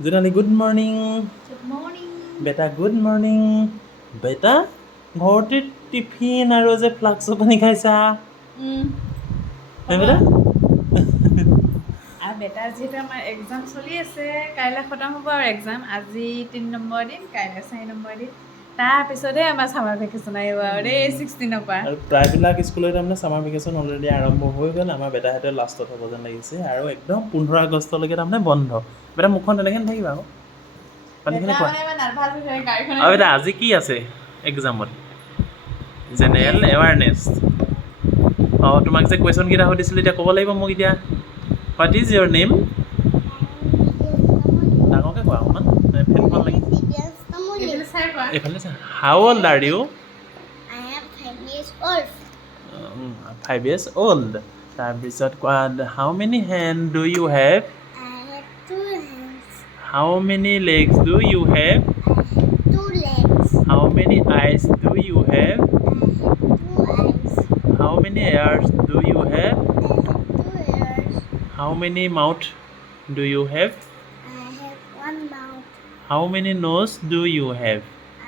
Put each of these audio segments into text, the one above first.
Jonali good morning Good morning. বেটা good morning বেটা ঘৰতে টিফিন আৰু যে ফ্লাক্সৰ পানী খাইছা নে বেটা আৰু বেটাৰ যিহেতু আমাৰ এক্সাম চলি আছে কাইলৈ খতম হ'ব আৰু এক্সাম আজি 3 নম্বৰ দিন কাইলৈ 4 নম্বৰ দিন তাৰপিছতহে আমাৰ ছামাৰ ভেকেশ্যন আহিব আৰু দেই 16ৰ পৰা আৰু প্ৰায়বিলাক স্কুলত তাৰমানে ছামাৰ ভেকেশ্যন অলৰেডি আৰম্ভ হৈ গ'ল আমাৰ বেটাহঁতে লাষ্টত হ'ব যেন লাগিছে আৰু একদম 15 আগষ্টলৈকে তাৰমানে বন্ধ বেটা মুখখন তেনেকৈ নাথাকিবা আকৌ পানীখিনি বেটা খোৱা মানে ইমান নাৰ্ভাছ হৈছে গাড়ীখনে আৰু বেটা আজি কি আছে এক্সামত জেনেৰেল এৱাৰনেছ অঁ তোমাক যে কুৱেশ্যনকেইটা সুধিছিলোঁ এতিয়া ক'ব লাগিব মোক এতিয়া হোৱাট ইজ ইয়ৰ নেম ডাঙৰকৈ কোৱা অকণমান ফেনখন লাগিছে এইফালে চাই কোৱা এইফালে চা how old are you I am 5 years old. 5 years old তাৰপিছত কোৱা how many hand do you have I have 2 hands. How many legs do you have I have 2 legs. How many eyes do you have I have 2 eyes. How many ears do you have I have 2 ears. How many mouth do you have I have 1 mouth. How many nose do you have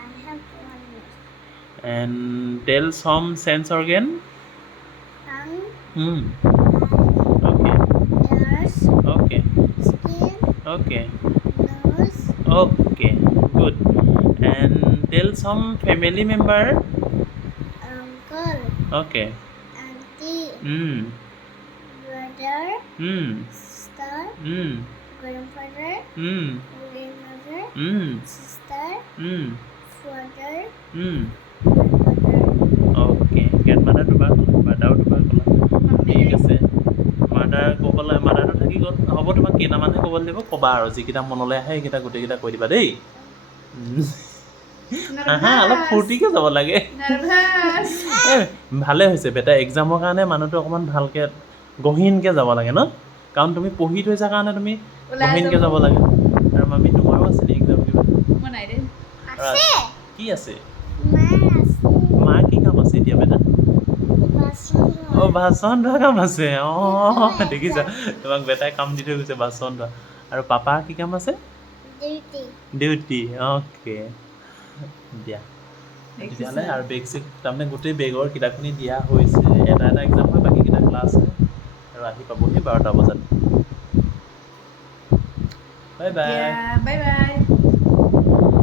I have 1 nose. And tell some sense organ Tongue, okay ears, okay skin, okay nose, Okay, good. And tell some family member. uncle, Okay. auntie, Mm. brother, Mm. sister, Mm. grandfather, Mm. grandmother, Mm. sister, Mm. father, Mm. grandmother. Okay. Grandmother দুবাৰ ক'লা, mother দুবাৰ ক'লা। ঠিক আছে। mother ক'বলৈ motherটো থাকি গ'ল। হ'ব তোমাক কেইটামানহে ক'বলৈ দিব ক'বা আৰু যিকেইটা মনলৈ আহে সেইকেইটা গোটেইকেইটা কৈ দিবা দেই। হা অলপ ফূৰ্তিকৈ যাব লাগে নাৰ্ভাছ ভালে হৈছে বেটা এক্সামৰ কাৰণে মানুহটো অকণমান ভালকৈ গহীনকৈ যাব লাগে ন কাৰণ তুমি পঢ়ি থৈছা কাৰণে তুমি ওলাই গহীনকৈ যাব লাগে আৰু মামী তোমাৰো আছে নি এক্সাম কিবা মই নাই দেই আৰু আছে কি আছে মা আছে মাৰ কি কাম আছে এতিয়া বেটা বাচন অঁ বাচন ধোৱা কাম আছে অঁ দেখিছা তোমাক বেটাই কাম দি থৈ গৈছে বাচন ধোৱা আৰু পাপাৰ কি কাম আছে ডিউটি ডিউটি অ'কে দিয়া তেতিয়াহ'লে আৰু বেগ চেগ তাৰমানে গোটেই বেগৰ কিতাপখিনি দিয়া হৈছে এটা এটা এক্সাম হয় বাকীকেইটা ক্লাছ হয় আৰু আহি পাবহি 12টা বজাত বাই বাই বাই বাই